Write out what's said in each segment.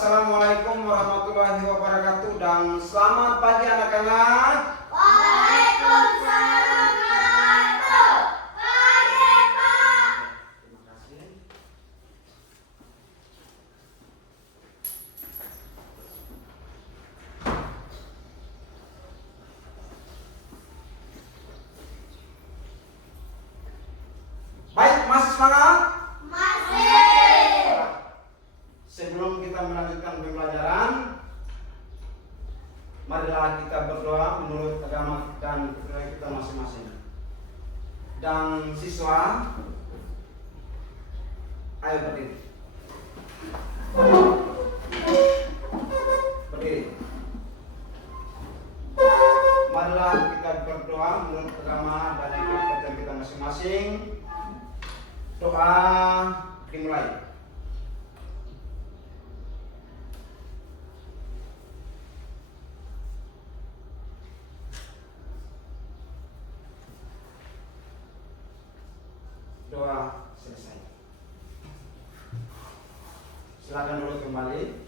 Assalamualaikum warahmatullahi wabarakatuh dan selamat pagi anak-anak. Waalaikumsalam warahmatullahi pagi Pak. Terima kasih. Baik, masih semangat? Masih. Sebelum kita melanjutkan pembelajaran, marilah kita berdoa menurut agama dan budaya kita masing-masing. Dan siswa, ayo berdiri. Berdiri. Marilah kita berdoa menurut agama dan budaya kita masing-masing. Doa dimulai. Doa selesai. Silakan dulu kembali.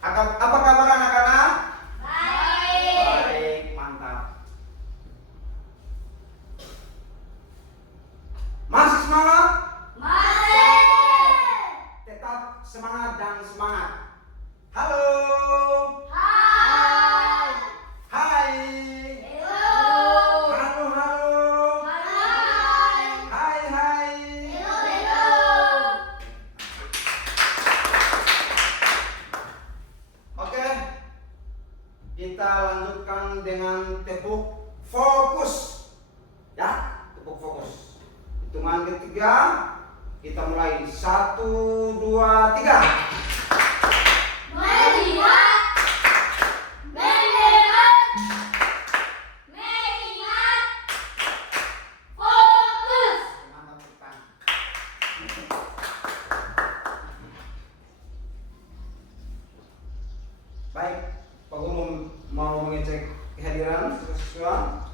Apa kabar anak-anak? Baik. Baik, mantap. Masih semangat? Masih. Tetap semangat dan semangat. Halo. Hai. Hai. Hello. Halo, halo. Hai. Hai, hai. Hello, hello. Oke. Kita lanjutkan dengan tepuk fokus. Ya, tepuk fokus. Hitungan ketiga, kita mulai 1, 2, 3. Melihat. Mendengar. Mengingat. Fokus. Semangat depan. Baik, Pak Guru mau mengecek kehadiran siswa.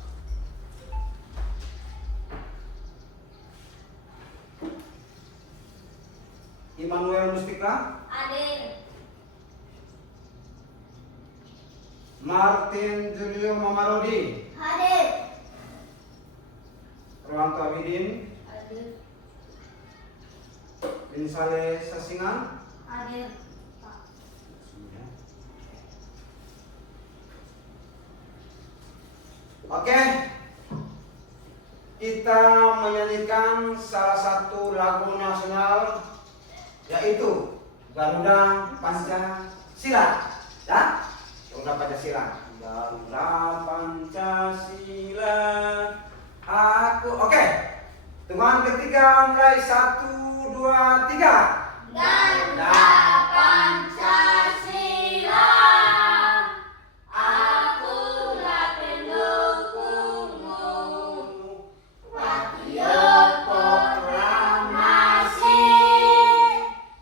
Immanuel Mustika, Hadir. Martin Julio Mamarodi, Hadir. Rohanto Abidin, Hadir. Bin Saleh Sasingan. Hadir. Pak. Oke, kita menyanyikan salah satu lagu nasional yaitu Garuda Pancasila. Ya, Garuda Pancasila. Garuda Pancasila. Oke. Hitungan ketiga mulai 1, 2, 3. Garuda Pancasila, akulah pendukungmu. Patriot proklamasi,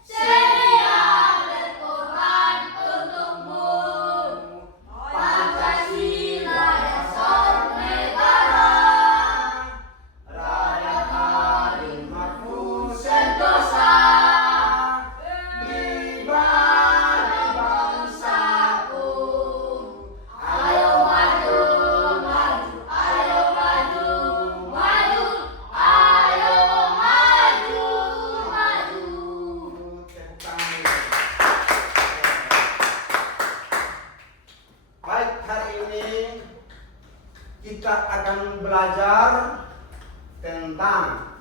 sedia berkorban untukmu. Pancasila dasar negara, Rakyat adil makmur sentosa. Pribadi bangsaku. Ayo maju, maju, ayo maju, maju, ayo maju, maju. Tepuk tangan. Baik, hari ini kita akan belajar tentang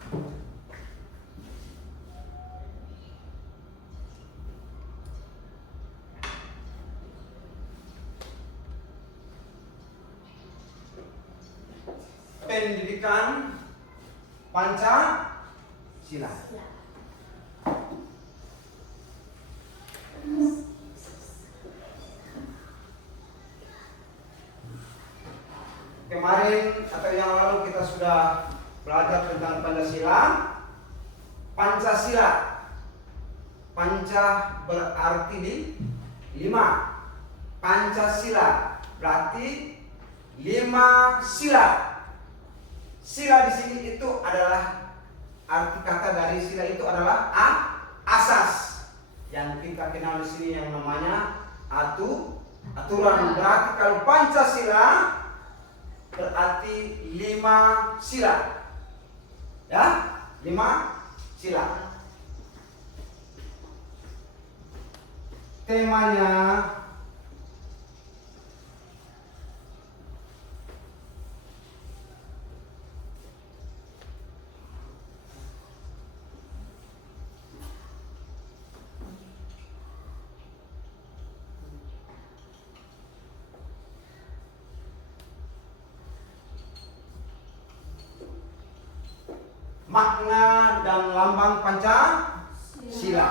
pendidikan Pancasila. Kemarin atau yang lalu kita sudah belajar tentang Pancasila. Pancasila. Panca berarti 5. Pancasila berarti 5 sila. Sila di sini itu adalah arti kata dari sila itu adalah asas. yang kita kenal di sini yang namanya aturan. Berarti kalau Pancasila berarti 5 sila. Ya, 5 sila. Temanya makna dan lambang Pancasila.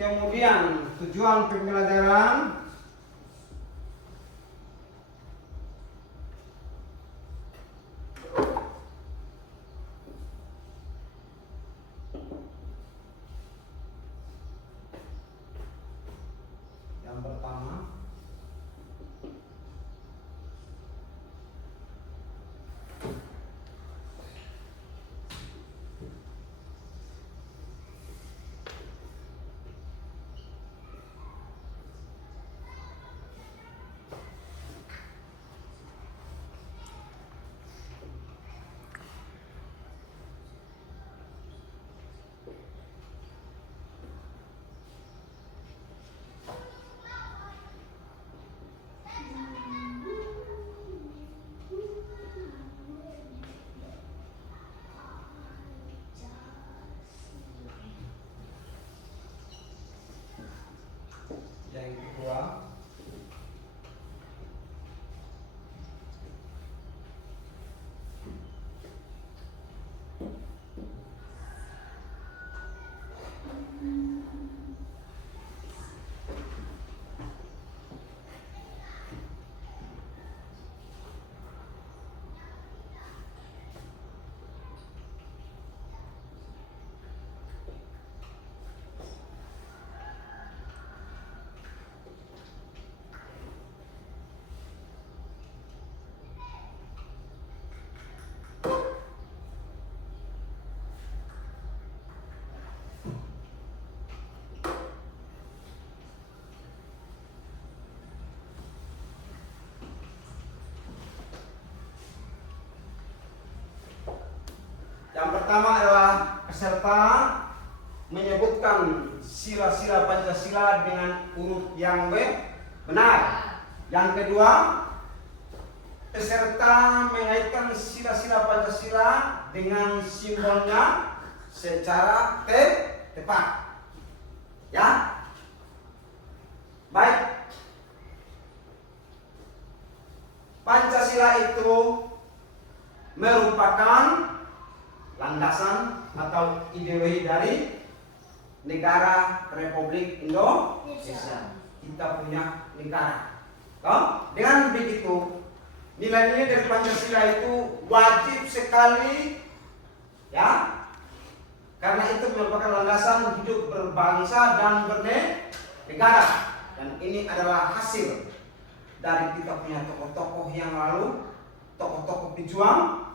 Kemudian tujuan pembelajaran, yang pertama yang kedua yang pertama adalah peserta menyebutkan sila-sila Pancasila dengan urut yang benar. Yang kedua, peserta mengaitkan sila-sila Pancasila dengan simbolnya secara tepat. Ya, baik. Pancasila itu merupakan landasan atau ideologi dari negara Republik Indonesia. Kita punya negara. Dengan begitu, nilai-nilai dari Pancasila itu wajib sekali, ya, karena itu merupakan landasan hidup berbangsa dan bernegara. Dan ini adalah hasil dari kita punya tokoh-tokoh yang lalu, tokoh-tokoh pejuang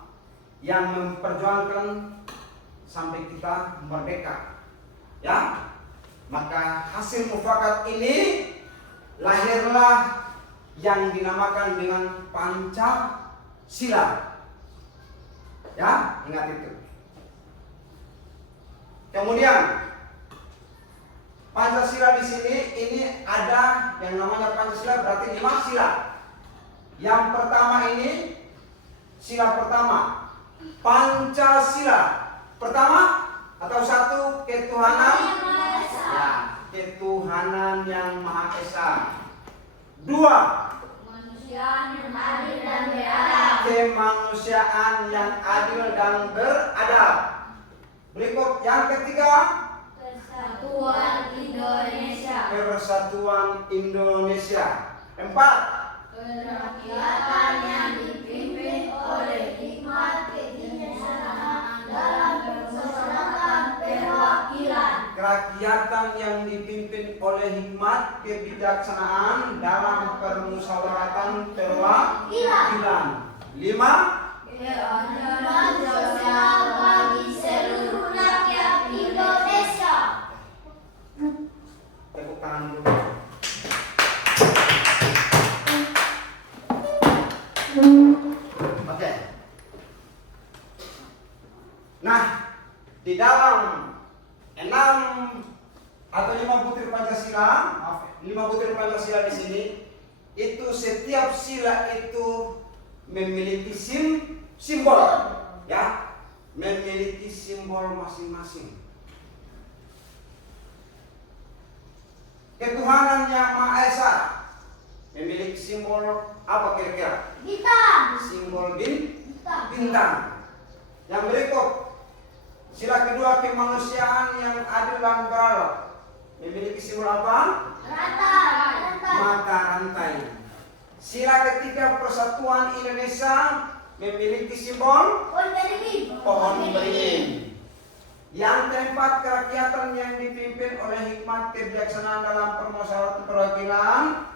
yang memperjuangkan sampai kita merdeka, ya. Maka hasil mufakat ini lahirlah yang dinamakan dengan Pancasila, ya, ingat itu. Kemudian Pancasila di sini ini ada yang namanya Pancasila berarti 5 sila. Yang pertama ini sila pertama, Pancasila pertama atau satu, ketuhanan, ya, ketuhanan yang Maha Esa. 2, kemanusiaan yang adil dan beradab. kemanusiaan yang adil dan beradab. Berikut yang ketiga, Persatuan Indonesia. Persatuan Indonesia. 4, Kerakyatan yang dipimpin oleh hikmat kebijaksanaan dalam permusyawaratan perwakilan. kerakyatan yang dipimpin oleh hikmat kebijaksanaan dalam permusyawaratan perwakilan. 5, Keadilan sosial bagi seluruh rakyat Indonesia. di dalam 6 atau 5 butir Pancasila, maaf, 5 butir Pancasila di sini, itu setiap sila itu memiliki simbol, ya, memiliki simbol masing-masing. Ketuhanan yang Maha Esa memiliki simbol apa kira-kira? Bintang. Simbol bintang. Yang berikut, sila kedua kemanusiaan yang adil dan beradab memiliki simbol apa? Rantai. Mata rantai. Sila ketiga persatuan Indonesia memiliki simbol pohon beringin. Yang keempat, kerakyatan yang dipimpin oleh hikmat kebijaksanaan dalam permusyawaratan perwakilan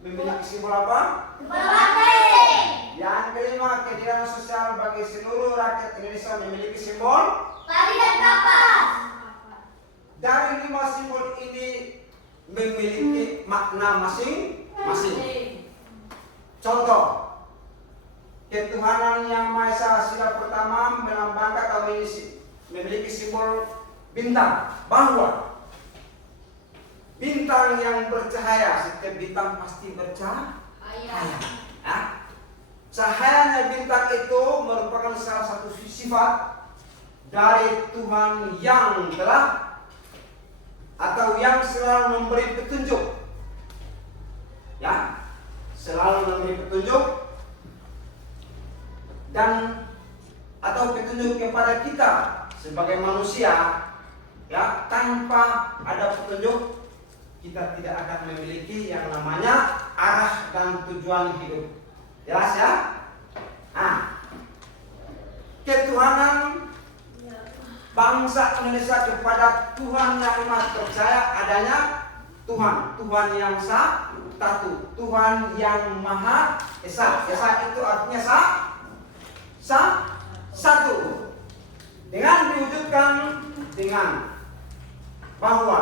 memiliki simbol apa? Kepala banteng. Yang kelima, keadilan sosial bagi seluruh rakyat Indonesia memiliki simbol Tali dan kapas. Dari 5 simbol ini memiliki makna masing-masing. Contoh, ketuhanan yang Maha Esa sila pertama melambangkan atau memiliki simbol bintang, bahwa bintang yang bercahaya, setiap bintang pasti bercahaya. Ya? Cahayanya bintang itu merupakan salah satu sifat dari Tuhan yang telah atau yang selalu memberi petunjuk, ya, selalu memberi petunjuk dan atau petunjuk kepada kita sebagai manusia, ya. Tanpa ada petunjuk kita tidak akan memiliki yang namanya arah dan tujuan hidup. Jelas ya? Nah, ketuhanan bangsa Indonesia kepada Tuhan yang Maha percaya adanya Tuhan yang satu, Tuhan yang Maha Esa. Esa itu artinya satu. Dengan diwujudkan dengan bahwa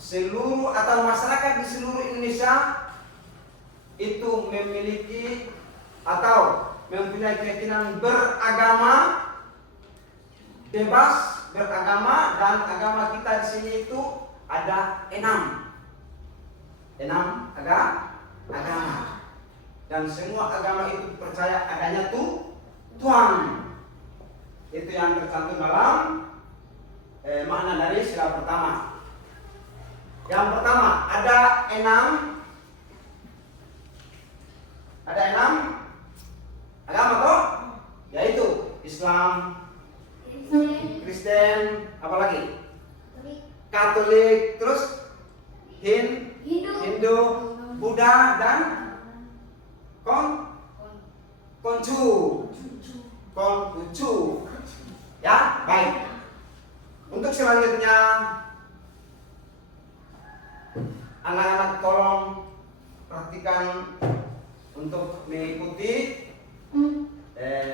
seluruh atau masyarakat di seluruh Indonesia itu memiliki atau mempunyai keyakinan beragama, bebas beragama, dan agama kita di sini itu ada 6 agama, dan semua agama itu percaya adanya Tuhan. Itu yang tercantum dalam makna dari sila pertama. Yang pertama ada 6 agama toh, yaitu Islam, Kristen, apalagi Katolik, terus Hindu, Buddha, dan Konghucu. Ya, baik. Untuk selanjutnya, anak-anak tolong perhatikan untuk mengikuti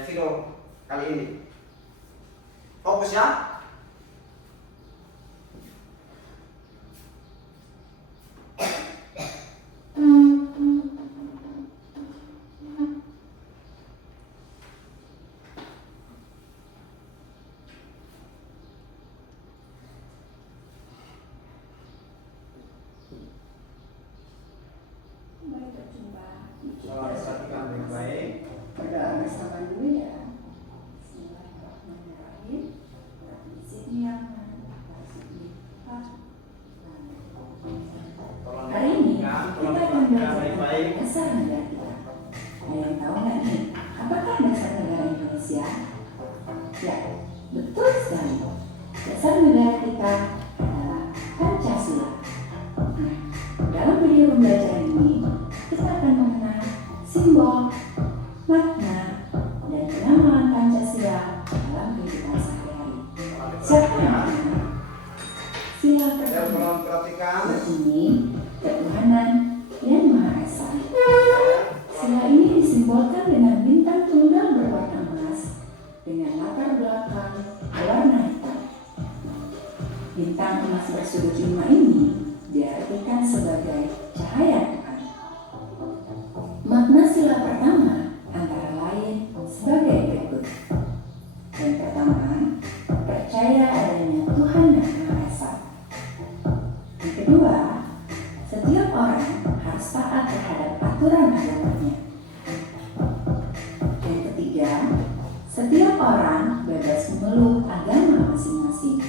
video kali ini. Fokus ya. Perhatikan baik-baik. Berdoa bersama dulu ya. Bismillahirrahmanirrahim. Hari ini kita akan belajar dasar negara kita. Ada yang tahu nggak nih? Apakah dasar negara Indonesia? Ya, betul sekali. Dasar negara kita adalah Pancasila. Nah, dalam video pembelajaran ini kita akan mengenal simbol, makna, dan penamalan Pancasila dalam kehidupan sehari-hari. Siapa yang mengenal? Sila pertama ini ketuhanan yang Maha Esa. Sila ini disimbolkan dengan bintang tunggal berwarna emas dengan latar belakang berwarna hitam. Bintang emas bersudut 5 ini diartikan sebagai cahaya Tuhan. Makna sila pertama antara lain sebagai berikut. Yang pertama, percaya adanya setiap orang bebas memeluk agama masing-masing.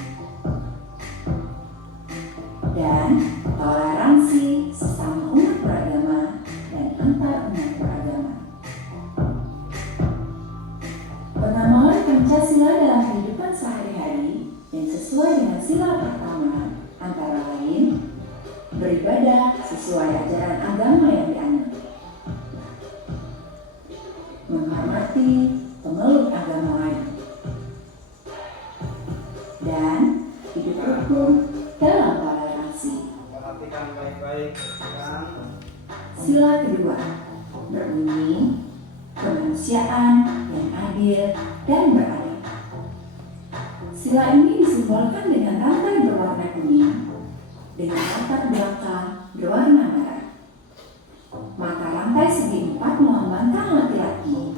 Dan toleransi sesama umat beragama dan antar umat beragama. Pengamalan Pancasila dalam kehidupan sehari-hari yang sesuai dengan sila pertama antara lain beribadah sesuai ajaran agama yang dianut, menghormati pemeluk agama lain, dan hidup rukun dalam toleransi. Perhatikan baik-baik kan. Sila kedua berbunyi kemanusiaan yang adil dan beradab. Sila ini disimbolkan dengan rantai berwarna kuning dengan latar belakang berwarna merah. Mata rantai segi empat melambangkan laki-laki,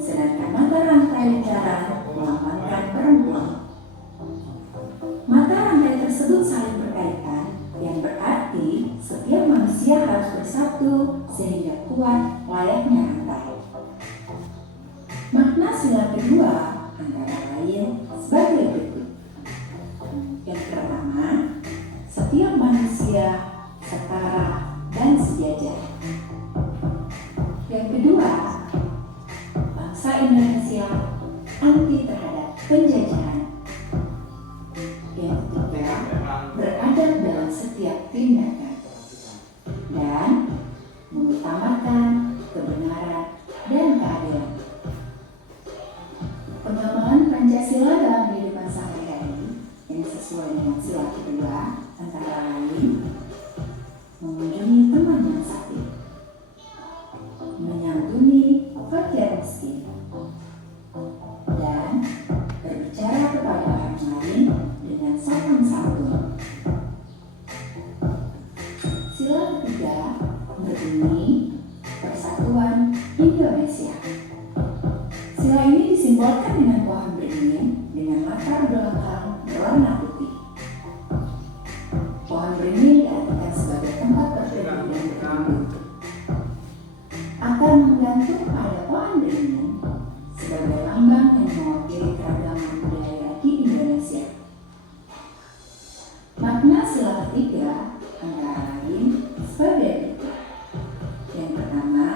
sedangkan mata rantai lingkaran melambangkan perempuan. Mata rantai tersebut saling berkaitan, yang berarti setiap manusia harus bersatu sehingga kuat layaknya rantai. Makna sila kedua antara lain sebagai berikut. Yang pertama, setiap manusia setara dan sejajar. Yang kedua, bangsa Indonesia anti terhadap penjajahan. Yang ketiga, beradab dalam setiap tindakan dan mengutamakan kebenaran dan keadilan. Pengamalan Pancasila dalam kehidupan sehari-hari yang sesuai dengan sila kedua antara lain mengunjungi teman yang sakit, menyantuni fakir miskin, dan berbicara kepada orang lain dengan sopan santun. Sila ketiga berbunyi Persatuan Indonesia. Sila ini disimbolkan dengan pohon beringin dengan latar belakang berwarna putih. Pohon beringin diartikan sebagai tempat berteduh dan berteduh. Akan menggantung pada pohon beringin sebagai lambang yang mewakili keragaman budaya di Indonesia. Makna sila ketiga antara lain sebagai berikut. Yang pertama,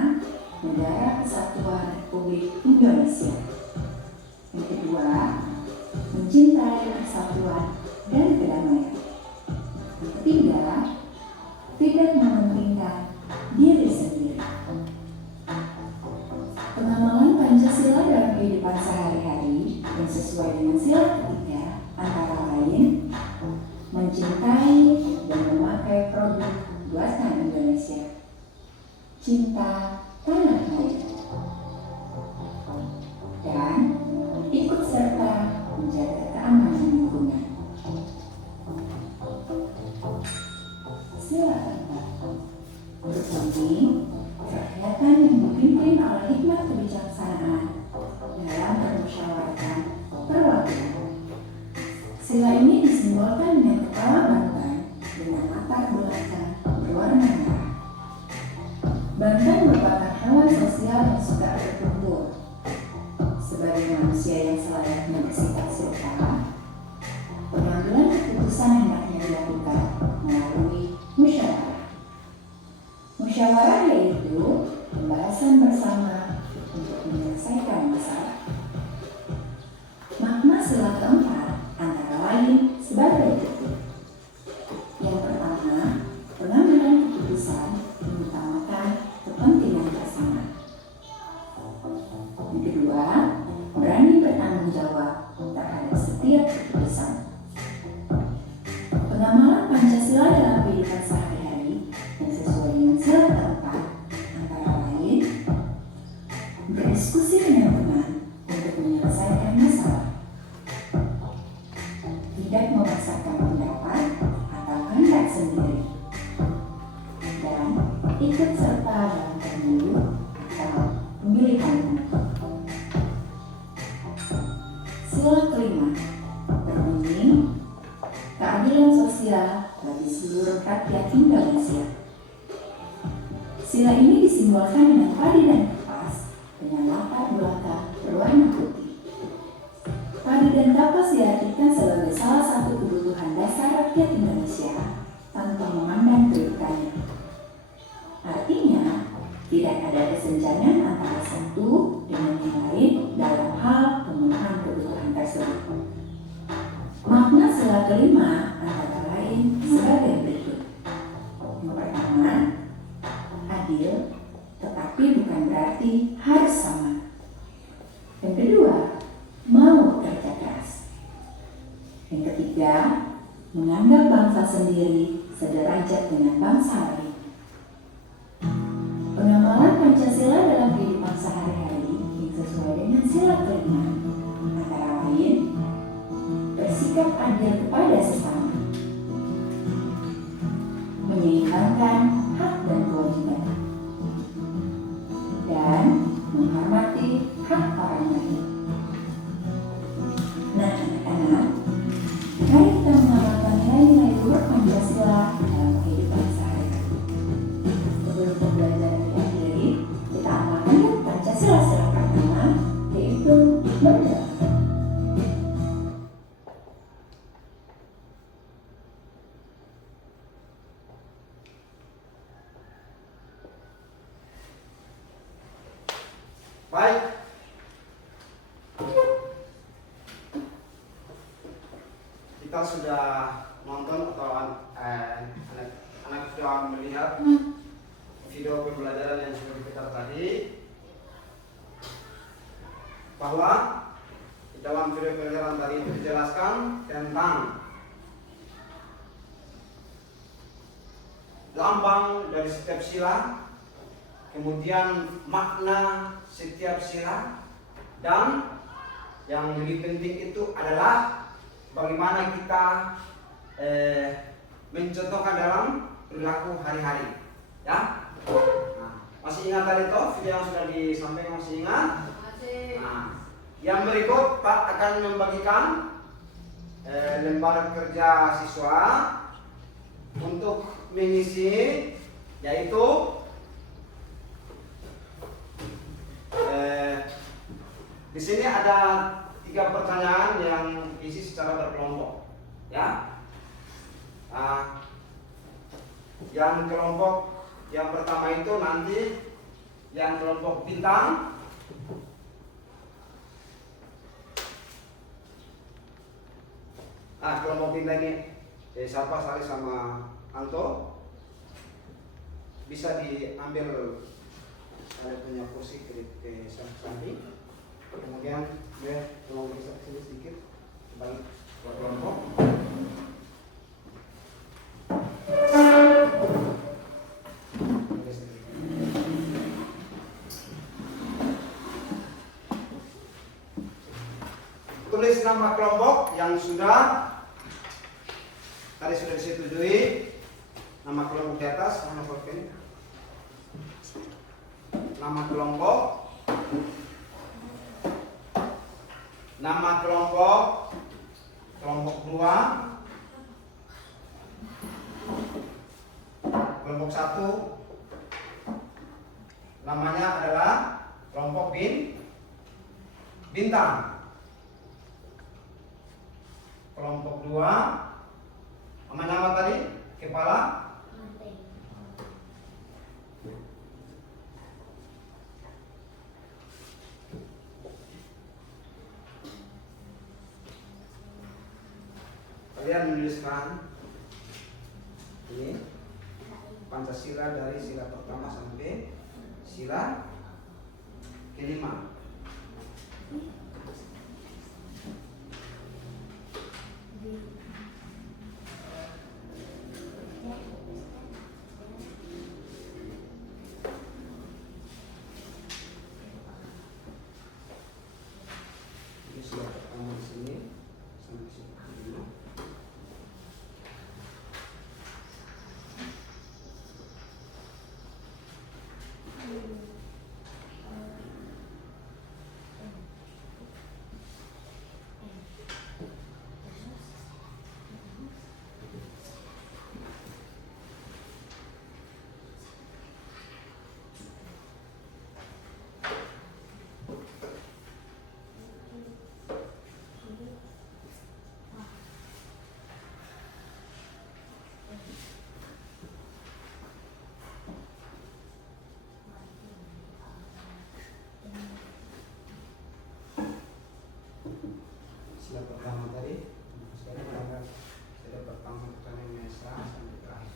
Negara Kesatuan Republik Indonesia. Yang kedua, mencintai persatuan dan kedamaian. Yang ketiga, tidak mementingkan diri sendiri. Pengamalan Pancasila dalam kehidupan sehari-hari yang sesuai dengan sila ketiga antara lain mencintai dan memakai produk buatan Indonesia, cinta tanah air, dan ikut serta menjaga keamanan lingkungan. Sila keempat berbunyi kegiatan yang dipimpin oleh hikmat kebijaksanaan dalam permusyawaratan perwakilan. Sila ini disimbolkan dengan kepala banteng dengan latar belakang berwarna merah. Banteng merupakan hewan sosial yang suka berkumpul. Sebagai manusia yang selayaknya bersikap serupa, pengambilan keputusan hendaknya dilakukan melalui musyawarah. Musyawarah yaitu pembahasan bersama untuk menyelesaikan masalah. Makna sila keempat antara lain sebagai berikut. Yang pertama, pengambilan keputusan mengutamakan kepentingan bersama. Yang kedua, berani bertanggung jawab terhadap setiap keputusan. Pengamalan Pancasila dalam kehidupan sehari-hari yang sesuai dengan sila keempat antara lain berdiskusi dengan teman untuk menyelesaikan masalah, tidak memaksakan pendapat atau kehendak sendiri, dan ikut serta dalam pemilu atau pemilihan umum. Sila kelima berbunyi keadilan sosial bagi seluruh rakyat Indonesia. Sila ini disimbolkan dengan padi dan kertas dengan latar belakang berwarna putih. Pancasila kelima antara lain sebagai berikut. Yang pertama, adil, tetapi bukan berarti harus sama. Yang kedua, mau kerja keras. Yang ketiga, menganggap bangsa sendiri sederajat dengan bangsa lain. Pengamalan Pancasila dalam kehidupan sehari-hari yang sesuai dengan sila kelima antara lain bersikap adil kepada sesama, menyeimbangkan hak dan kewajiban, dan menghormati hak orang lain. Nah, anak-anak, mari kita mengamalkan nilai-nilai luhur Pancasila dalam kehidupan sehari-hari. Sebelum pembelajaran diakhiri, kita amalkan yuk Pancasila sila pertama, yaitu berdoa. Baik. Kita sudah nonton atau anak sudah melihat video pembelajaran yang sudah diputar tadi, bahwa di dalam video pembelajaran tadi itu dijelaskan tentang lambang dari setiap sila, kemudian makna setiap sila, dan yang lebih penting itu adalah bagaimana kita mencontohkan dalam perilaku hari-hari, ya. Nah, masih ingat tadi toh video yang sudah disampaikan, masih ingat? Masih. Nah, yang berikut Pak akan membagikan lembar kerja siswa untuk mengisi, yaitu di sini ada 3 pertanyaan yang diisi secara berkelompok, ya. Yang kelompok yang pertama itu nanti yang kelompok bintang, kelompok bintang ini siapa Sari sama Anto, bisa diambil ada punya kursi ke samping, kemudian tolong bisa sini sedikit balik ke kelompok. Tulis nama kelompok yang tadi sudah disetujui, nama kelompok di atas, nama kelompok ini. Nama kelompok, kelompok 2, kelompok 1, namanya adalah kelompok bintang. Kelompok 2, nama tadi kepala. Kalian menuliskan ini Pancasila dari sila pertama sampai sila kelima. Ini sila pertama di sini sampai sila kelima. Sila pertama tadi, sekarang ada sampai terakhir.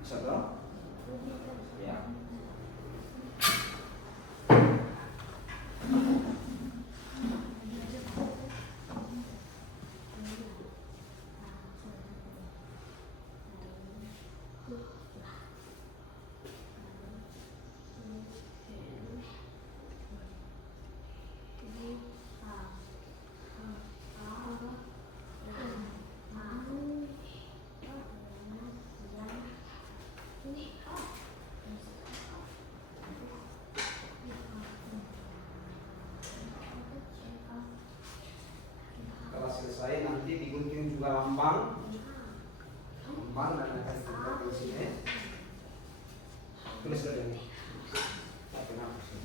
Bisa toh? Ya. Setelah selesai nanti digunting juga lambang dan akan ditempel di sini. Tulis saja nih. Tapi kenapa sih?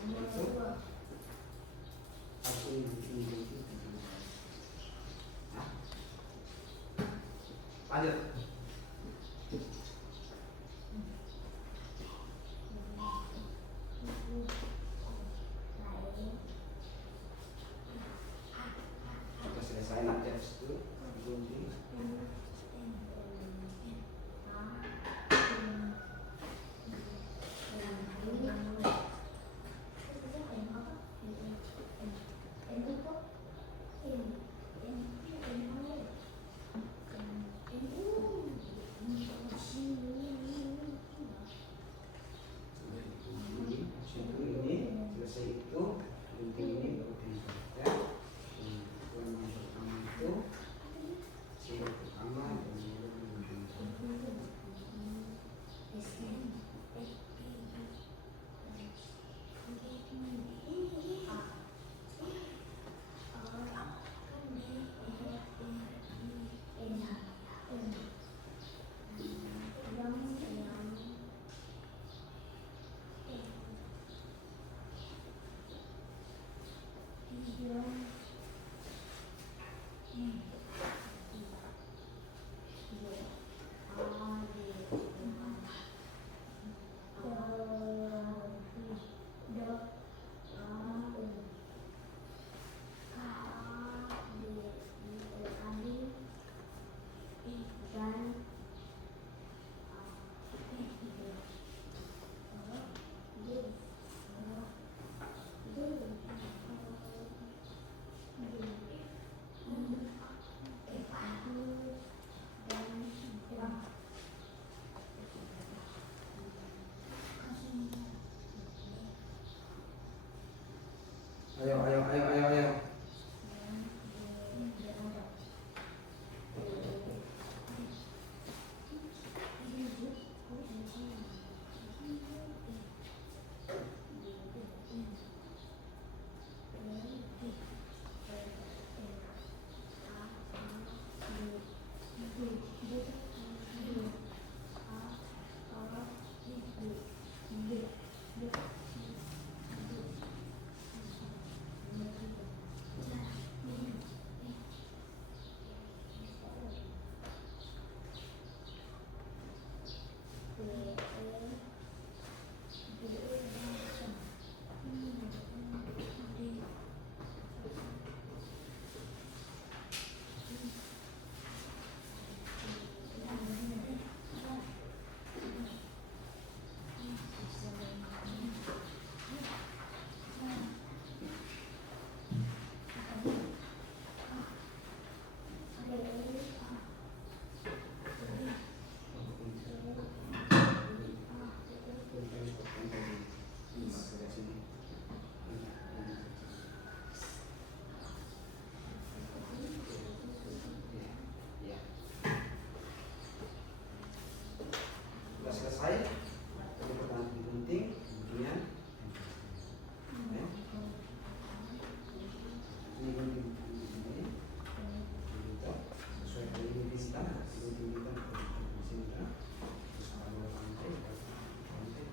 Ini tentukan. Sini. Lanjut. Sudah selesai nak tes itu digunting. selesai. Jadi pertanyaan digunting, guntingan. Ya. Ini gunting ini. Gitu. Sesuai dengan ini kita, gunting kita di sini kan. Terus kalau lantai, lantai.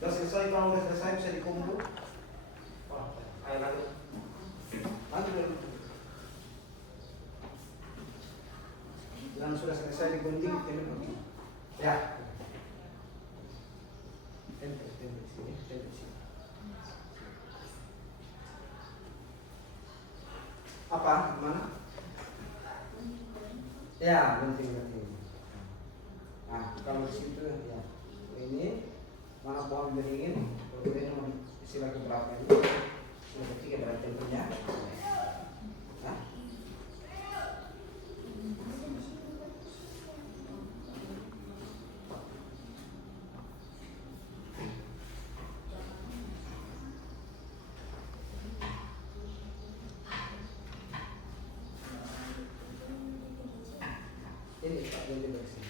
Sudah selesai, kalau sudah selesai bisa dikumpul. Ayo lanjut. Lanjut dulu. Dan sudah selesai digunting, ya. Tempel sini, tempel sini. Apa? Mana? Ya, gunting. Nah, kalau di situ ya. Ini mana pohon beringin, kemudian nomor sila keberapa ini? Yang ketiga adalah tempelnya. Nah. Ini Pak, ini dari sini.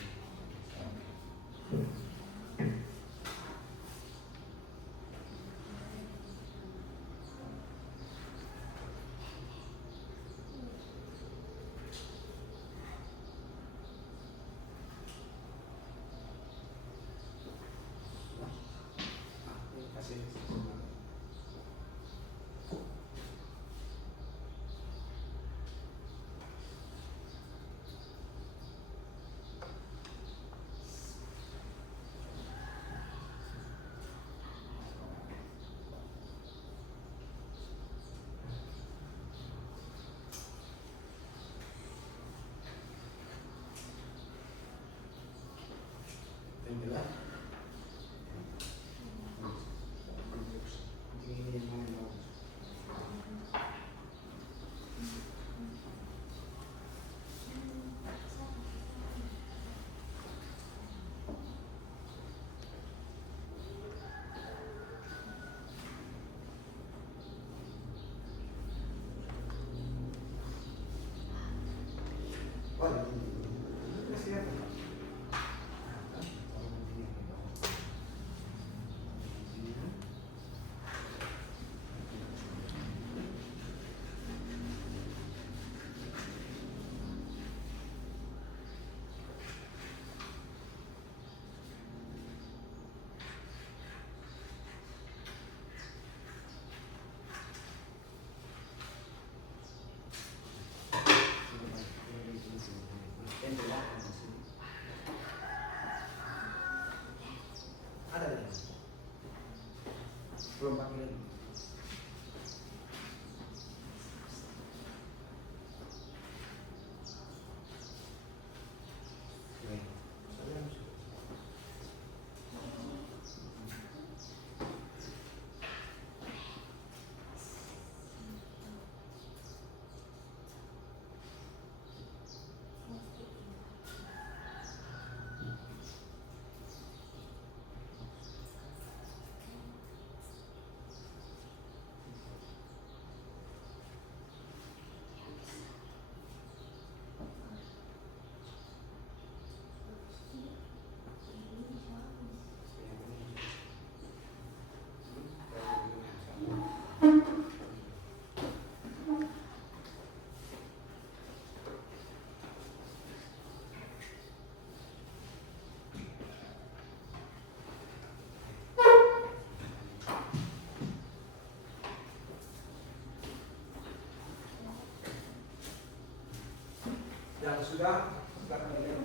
yang sudah silakan dilihat.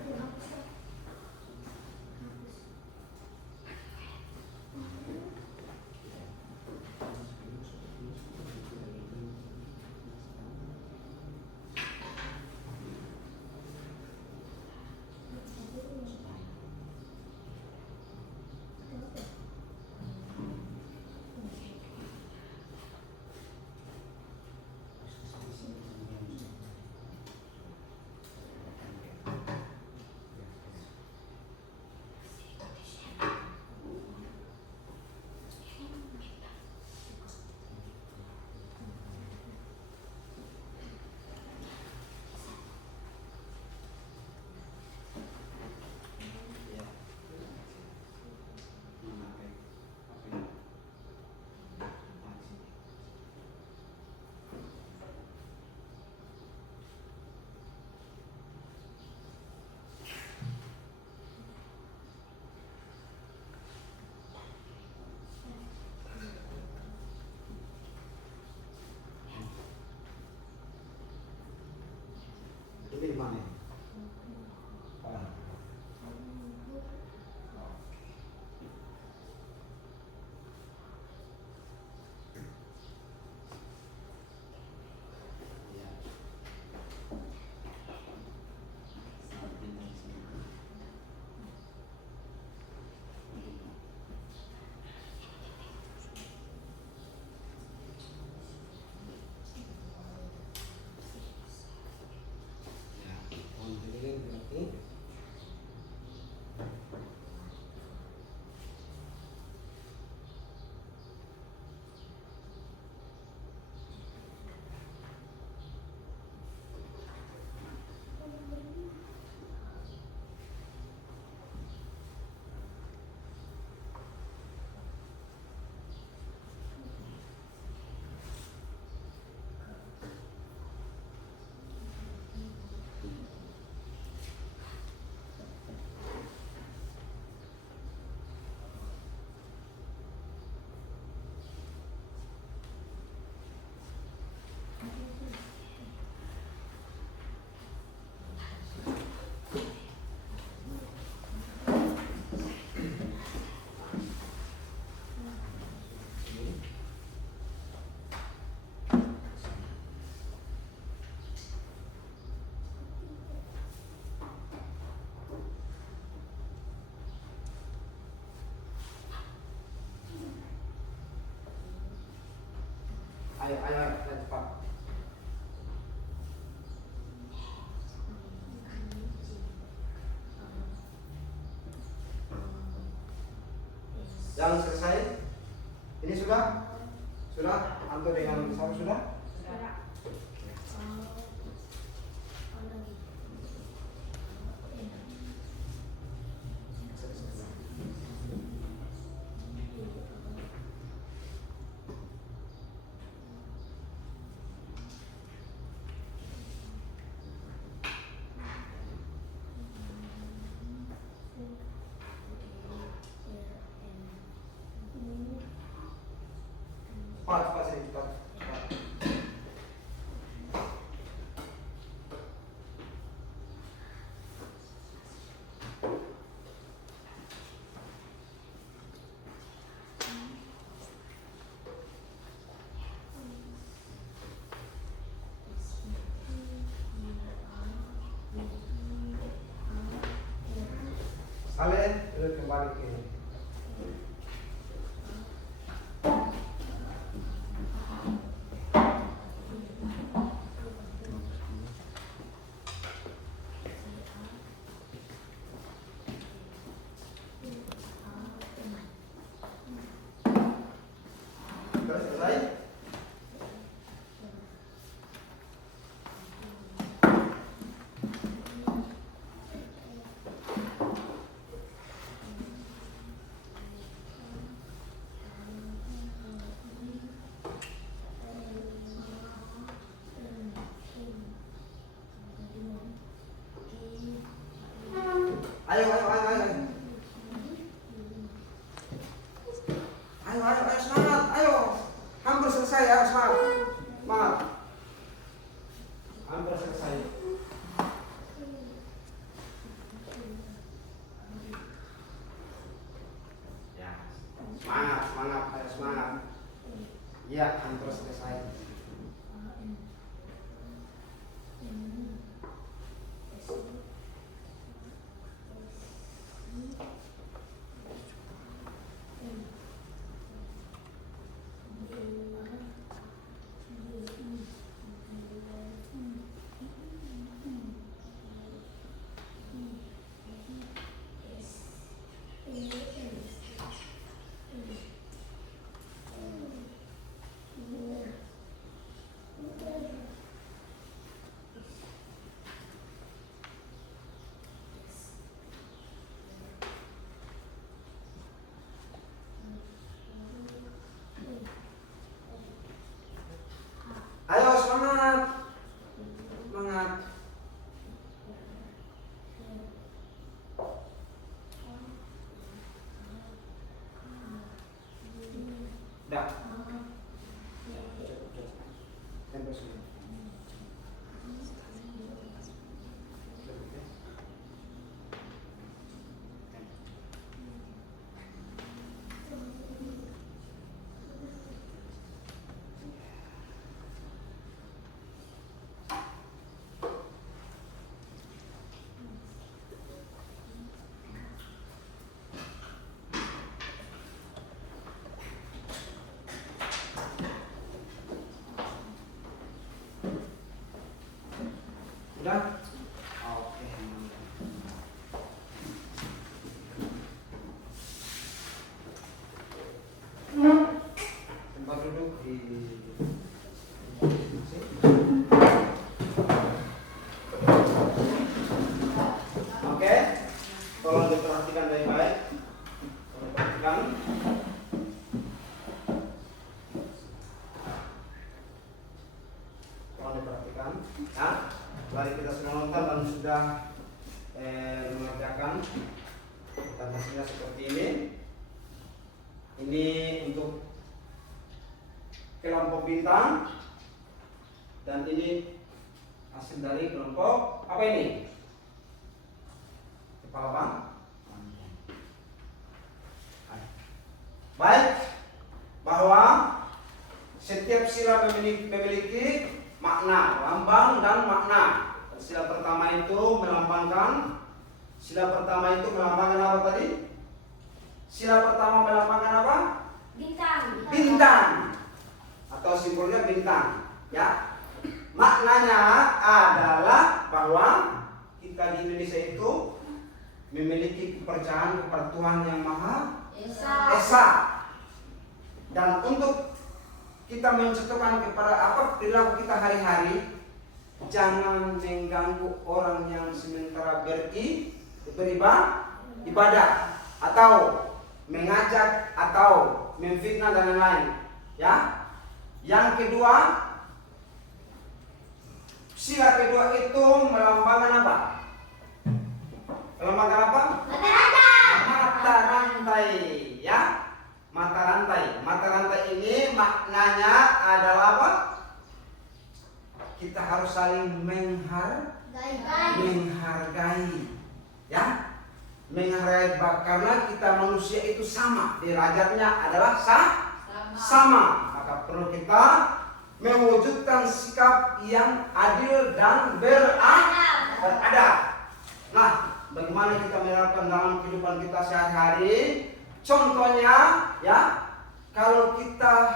Ini di mana? Ayo, cepat. Yang selesai? Ini sudah? Sudah? Anto dengan Saru sudah? Cepat sih, cepat. Saleh, kembali ke Ayo semangat. Semangat. Dah. Tempo sudah. Sudah? Oke. Tempat duduk di Oke. Tolong diperhatikan baik-baik. Tolong perhatikan. Tolong diperhatikan. Ya. Mari kita sudah nonton dan sudah mengerjakan dan hasilnya seperti ini. Ini untuk kelompok bintang dan ini hasil dari kelompok apa ini? Kepala bang. Baik, bahwa setiap sila memiliki makna, lambang dan makna. Sila pertama itu melambangkan apa tadi? Sila pertama melambangkan apa? Bintang. Bintang atau simbolnya bintang, ya. Maknanya adalah bahwa kita di Indonesia itu memiliki kepercayaan kepada Tuhan yang Maha Esa. Dan untuk kita mencontohkan kepada apa perilaku kita hari-hari, jangan mengganggu orang yang sementara beribadah atau mengajak atau memfitnah dan lain-lain, ya. Yang kedua, sila kedua itu melambangkan apa? Melambangkan apa? Mata rantai, ya. Mata rantai. Mata rantai ini maknanya adalah apa? Kita harus saling menghargai, ya. Menghargai karena kita manusia itu sama, derajatnya adalah sama. Maka perlu kita mewujudkan sikap yang adil dan beradab. Nah, bagaimana kita menerapkan dalam kehidupan kita sehari-hari? Contohnya, ya, kalau kita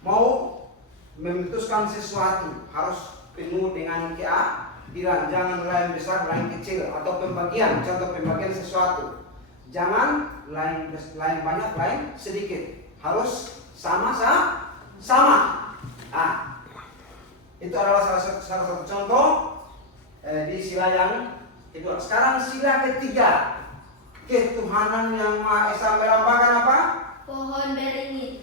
mau memutuskan sesuatu harus penuh dengan keadilan, jangan lain besar lain kecil, atau pembagian, contoh pembagian sesuatu, jangan lain banyak lain sedikit, harus sama. Nah, itu adalah salah satu contoh di sila yang kedua. Sekarang sila ketiga, ketuhanan yang Maha Esa melambangkan apa? Pohon beringin.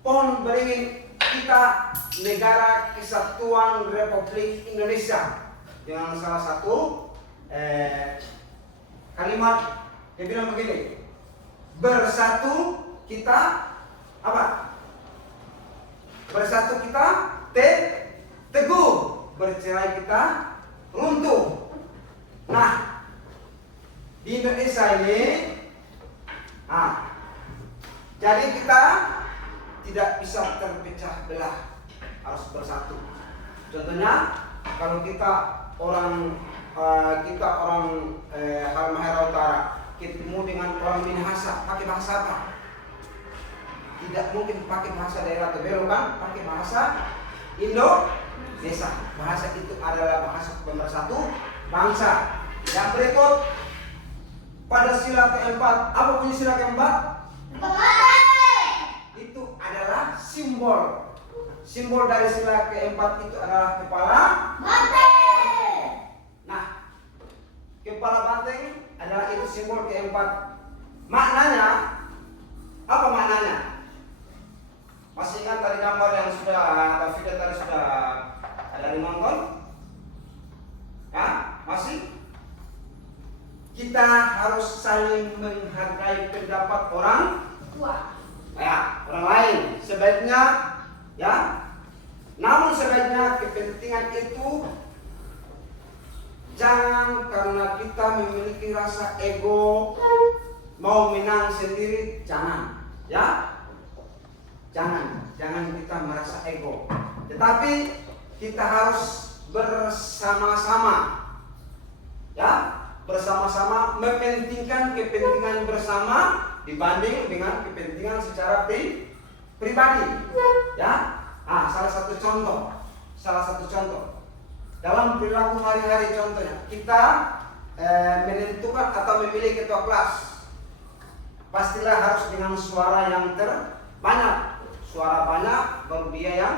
Pohon beringin kita negara kesatuan Republik Indonesia dengan salah satu kalimat yang bilang begini, bersatu kita apa? Bersatu kita teguh, bercerai kita runtuh. Nah, di Indonesia ini, jadi kita tidak bisa terpecah belah, harus bersatu. Contohnya, kalau kita orang Halmahera Utara ketemu dengan orang Minahasa, pakai bahasa apa? Tidak mungkin pakai bahasa daerah Tebelo, kan? Pakai bahasa Indonesia. Bahasa itu adalah bahasa pemersatu bangsa. Yang berikut, pada sila keempat, apa punya sila keempat? Itu adalah simbol. Simbol dari sila keempat itu adalah kepala banteng. Nah, kepala banteng adalah itu simbol keempat. Maknanya, apa maknanya? Masih ingat tadi gambar yang sudah atau video tadi sudah ada ditonton? Ya, masih? Kita harus saling menghargai pendapat orang Tua. ya, orang lain. Sebaiknya ya, namun sebaiknya kepentingan itu jangan karena kita memiliki rasa ego mau menang sendiri, jangan ya. Jangan kita merasa ego. Tetapi kita harus bersama-sama ya, bersama-sama mementingkan kepentingan bersama dibanding dengan kepentingan secara pribadi ya. Salah satu contoh dalam perilaku hari-hari, contohnya kita menentukan atau memilih ketua kelas, pastilah harus dengan suara yang terbanyak. Suara banyak baru dia yang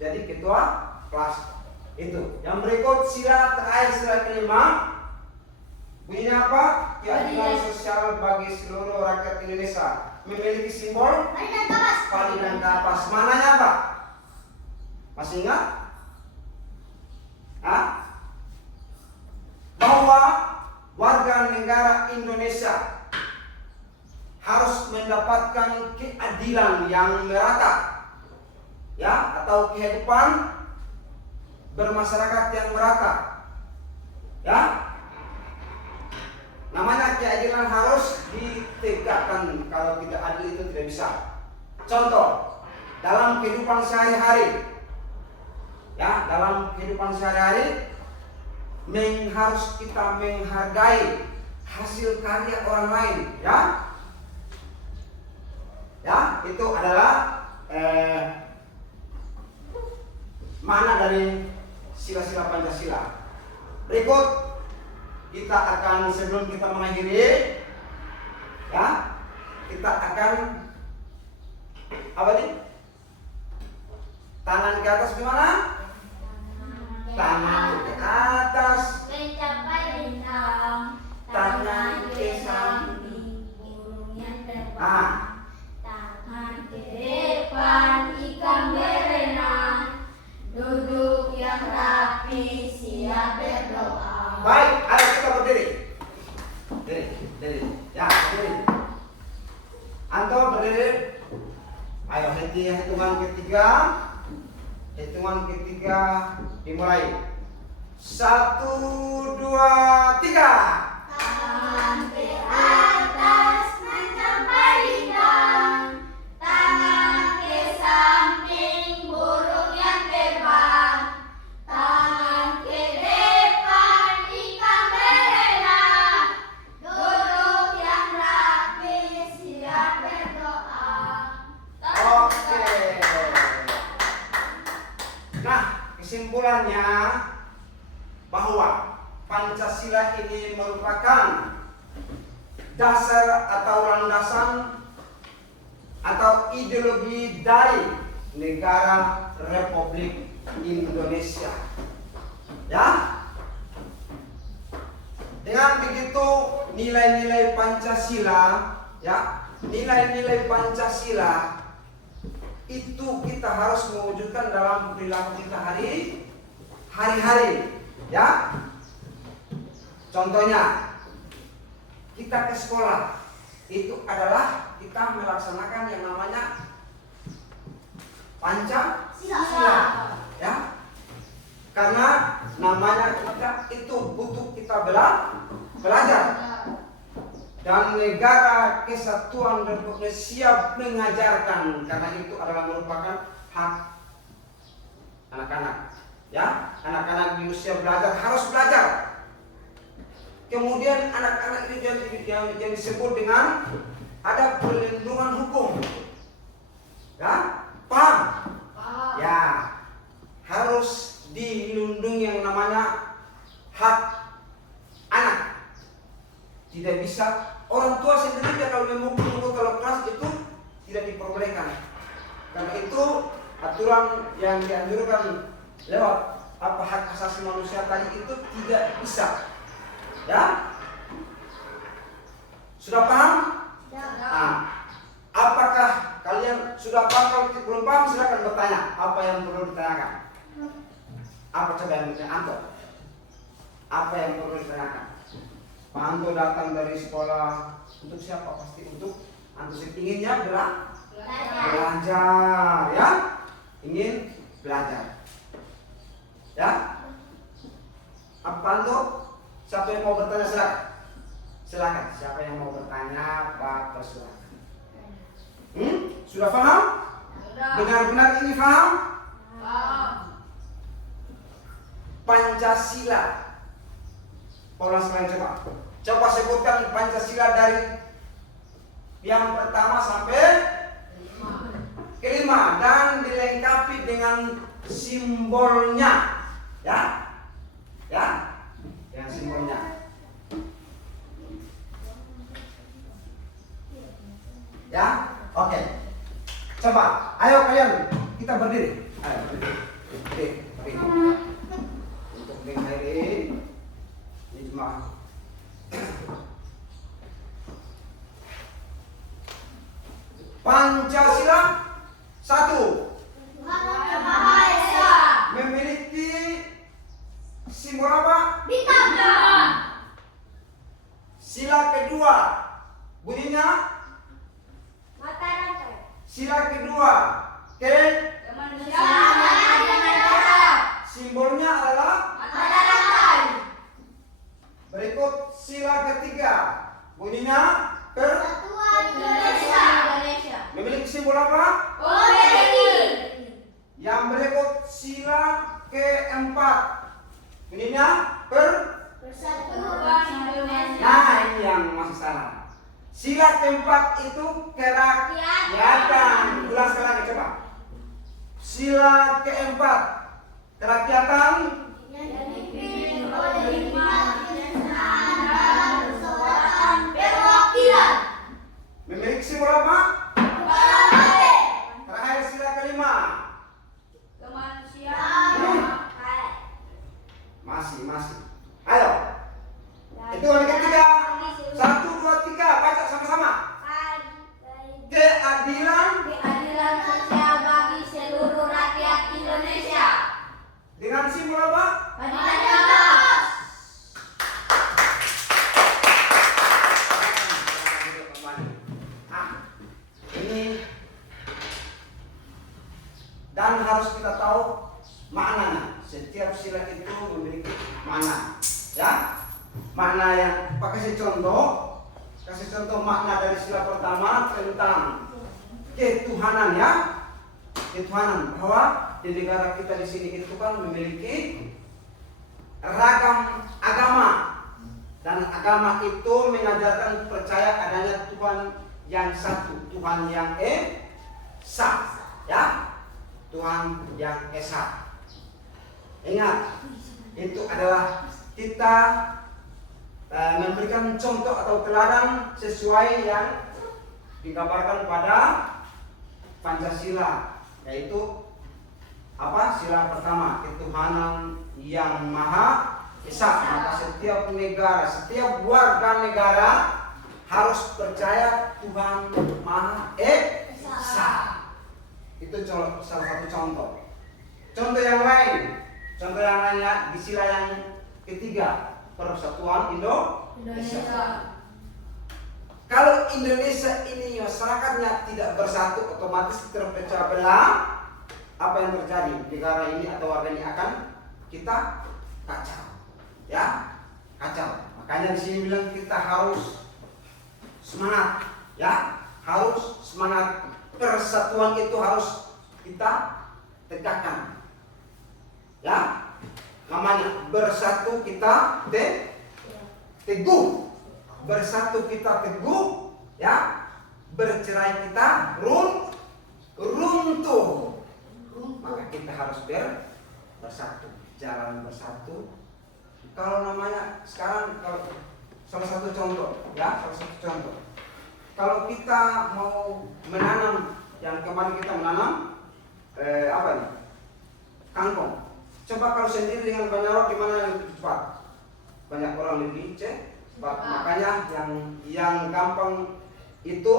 jadi ketua kelas. Itu. Yang berikut sila terakhir, sila kelima, bunyinya apa? Keadilan sosial bagi seluruh rakyat Indonesia. Memiliki simbol palidan kapas. Mananya apa? Masih ingat? Bahwa warga negara Indonesia harus mendapatkan keadilan yang merata ya, atau kehidupan bermasyarakat yang merata ya. Namanya keadilan harus ditegakkan. Kalau tidak adil itu tidak bisa. Contoh dalam kehidupan sehari-hari ya, dalam kehidupan sehari-hari harus kita menghargai hasil karya orang lain ya. Ya, itu adalah mana dari sila-sila Pancasila. Berikut kita akan, sebelum kita mengakhiri ya, kita akan apa nih? Tangan ke atas gimana? Tangan ke atas, Mencapai bintang. tangan ke samping. Burung yang terbang. Tangan ke depan, ikan berenang. Duduk yang rapi, siap berdoa. Baik, ayo kita berdiri. Berdiri. Ya, berdiri. Anto berdiri. Ayo hitungan ketiga dimulai. 1, 2, 3. Tangan ke atas, mencapai bintang. Tangan ke samping, burung yang terbang. Tangan ke depan, ikan berenang. Duduk yang rapi, siap berdoa. Oke. Nah, kesimpulannya bahwa Pancasila ini merupakan dasar atau landasan atau ideologi dari negara Republik Indonesia. Ya. Dengan begitu nilai-nilai Pancasila, ya, nilai-nilai Pancasila itu kita harus mewujudkan dalam perilaku kita hari-hari, ya. Contohnya, kita ke sekolah itu adalah kita melaksanakan yang namanya Pancasila, ya. Karena namanya kita itu butuh kita belajar. Dan negara kesatuan Republik siap mengajarkan, karena itu adalah merupakan hak anak-anak. Ya, anak-anak di usia belajar harus belajar. Kemudian anak-anak itu yang disebut dengan ada perlindungan hukum. Ya, paham? Ya, harus dilindungi yang namanya hak anak. Tidak bisa orang tua sendiri kalau memukul kalau keras itu tidak diperbolehkan. Karena itu aturan yang dianjurkan lewat apa hak asasi manusia tadi itu tidak bisa. Ya? Sudah paham? Ya. Nah, apakah kalian sudah paham, kalau belum paham silakan bertanya apa yang perlu ditanyakan. Apa coba yang bertanya Anto? Apa yang perlu ditanyakan? Pak Anto datang dari sekolah untuk siapa? Pasti untuk Anto inginnya belajar, ya? Ingin belajar, ya? Apa Anto? Siapa yang mau bertanya silakan? Silakan. Siapa yang mau bertanya, Pak, persilakan. Sudah paham? Benar-benar ini paham? Pancasila. Pola sekalian coba sebutkan Pancasila dari yang pertama sampai kelima dan dilengkapi dengan simbolnya, ya, dengan simbolnya. Ya, oke. Coba, ayo kalian kita berdiri. Ayo berdiri. Untuk menghadiri ijma. Pancasila satu memiliki simbol apa? Bintang. Sila kedua bunyinya. Mata rantai. Sila kedua simbolnya adalah Mata rantai. berikut sila ketiga bunyinya Persatuan Indonesia. memiliki simbol apa? ONI. Yang berikut sila keempat bunyinya Persatuan Indonesia. Nah, ini yang masih salah. Sila keempat itu kerakyatan. Ulang sekali lagi coba. Sila keempat kerakyatan Yang dipimpin oleh hikmat, kebijaksanaan, dan persaudaraan perwakilan. memiliki simbol apa? Kepala balik. Terakhir sila kelima. Kemanusiaan. Masih. Ayo. Itu yang ketiga. 1, 2, 3. Baca sama-sama. Keadilan Keadilan sosial bagi seluruh rakyat Indonesia. dengan simbol apa? Keadilan yang atas. Ini dan harus kita tahu maknanya. Setiap sila itu memiliki makna, ya. Makna yang pakai kasih contoh makna dari sila pertama tentang ketuhanan, ya. Ketuhanan, bahwa di negara kita di sini itu kan memiliki ragam agama, dan agama itu mengajarkan percaya adanya Tuhan yang satu, Tuhan yang esa, ya, Tuhan yang esa. Ingat, itu adalah kita memberikan contoh atau teladan sesuai yang digambarkan pada Pancasila, yaitu apa? Sila pertama, ketuhanan yang maha esa. Maka setiap negara, setiap warga negara harus percaya Tuhan maha esa. Itu salah satu contoh. Contoh yang lainnya di sila yang ketiga, persatuan Indonesia. Kalau Indonesia ini masyarakatnya tidak bersatu, otomatis terpecah belah. Apa yang terjadi? Negara ini atau warga ini akan kita kacau, ya, kacau. Makanya di sini bilang kita harus semangat, ya, harus semangat. Persatuan itu harus kita tegakkan, ya. Namanya bersatu kita teguh, bersatu kita teguh, ya. Bercerai kita runtuh. Maka kita harus bersatu, jalan bersatu. Kalau namanya sekarang, kalau salah satu contoh, ya, kalau kita mau menanam, yang kemarin kita menanam apa nih? Kangkung. Coba kalau sendiri dengan banyak orang gimana yang lebih cepat? Banyak orang lebih cepat. Makanya yang gampang itu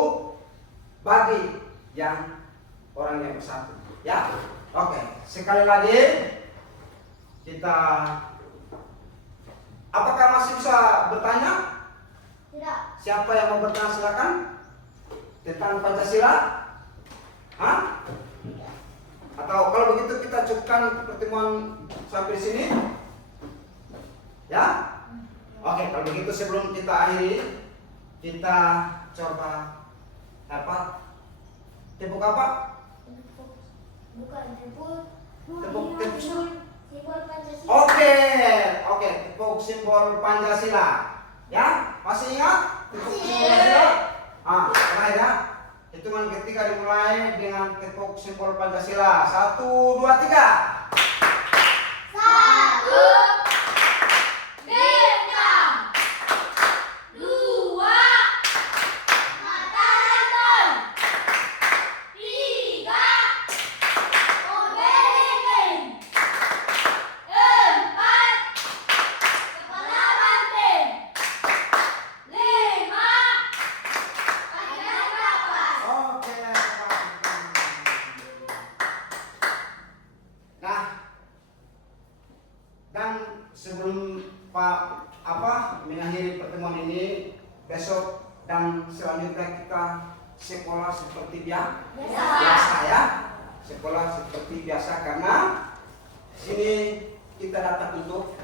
bagi yang orang yang bersatu. Ya, oke. Sekali lagi kita, apakah masih bisa bertanya? Tidak. Siapa yang mau bertanya silakan tentang Pancasila? Hah? Atau kalau begitu kita cukupkan pertemuan sampai di sini? Ya? Oke, kalau begitu sebelum kita akhiri, kita coba tepuk apa? Bukan tepuk. Tepuk Simbol Pancasila. Oke, tepuk simbol Pancasila. Ya, masih ingat? Tepuk simbol Pancasila. Mulai ya. Hitungan ketiga dimulai dengan tepuk simbol Pancasila. 1, 2, 3. 1, bintang. 2, matahari. 3, obeng. 4, kepala banteng. 5, tangan kapas. Oke. Nah, dan sebelum mengakhiri pertemuan ini, besok dan selanjutnya kita sekolah seperti biasa ya. Sekolah seperti biasa karena sini kita datang untuk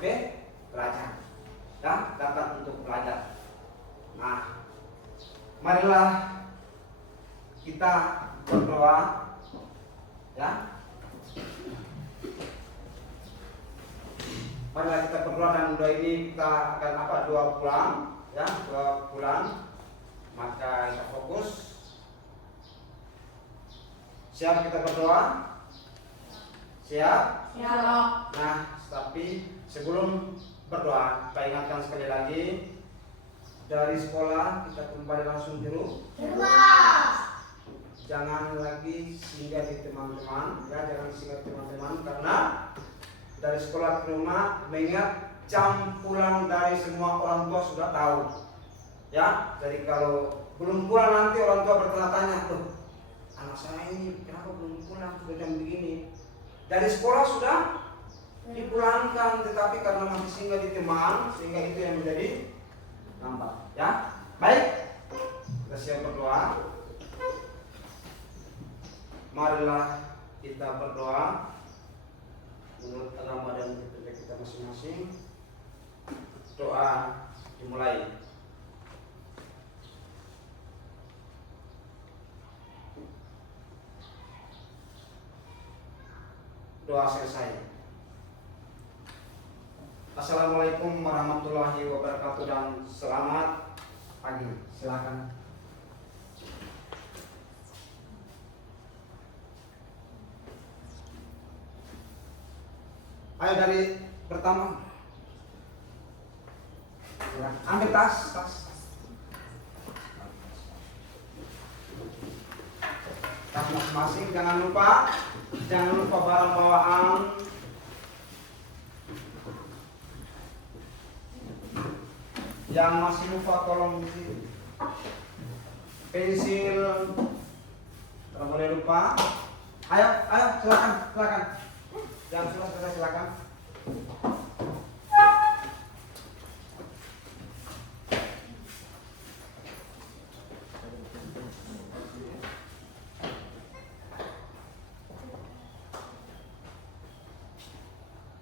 belajar. Ya, datang untuk belajar. Nah, marilah kita berdoa ya. Marilah kita berdoa, dan doa ini kita akan 2 bulan ya, 2 bulan. Maka kita fokus. Siap kita berdoa? Siap? Siap. Nah, tapi sebelum berdoa, saya ingatkan sekali lagi, dari sekolah kita kembali langsung di rumah. Jangan lagi singgah di teman-teman, ya, jangan singgah di teman-teman, karena dari sekolah ke rumah, mengingat jam pulang dari semua orang tua sudah tahu, ya. Jadi kalau belum pulang nanti orang tua bertanya-tanya, loh, anak saya ini kenapa belum pulang, sudah jam begini. Dari sekolah sudah dipulangkan, tetapi karena masih singgah di teman, sehingga itu yang menjadi nampak, ya. Baik, kita siap berdoa. Marilah kita berdoa menurut agama dan metode kita masing-masing. Doa dimulai. Doa selesai. Assalamualaikum warahmatullahi wabarakatuh dan selamat pagi. Silakan. Ayo dari pertama. Ya, ambil tas. Tas masing-masing, jangan lupa barang bawaan. Yang masih lupa tolong isi pensil, kalau boleh lupa. Ayo silakan. Yang sudah selesai silakan.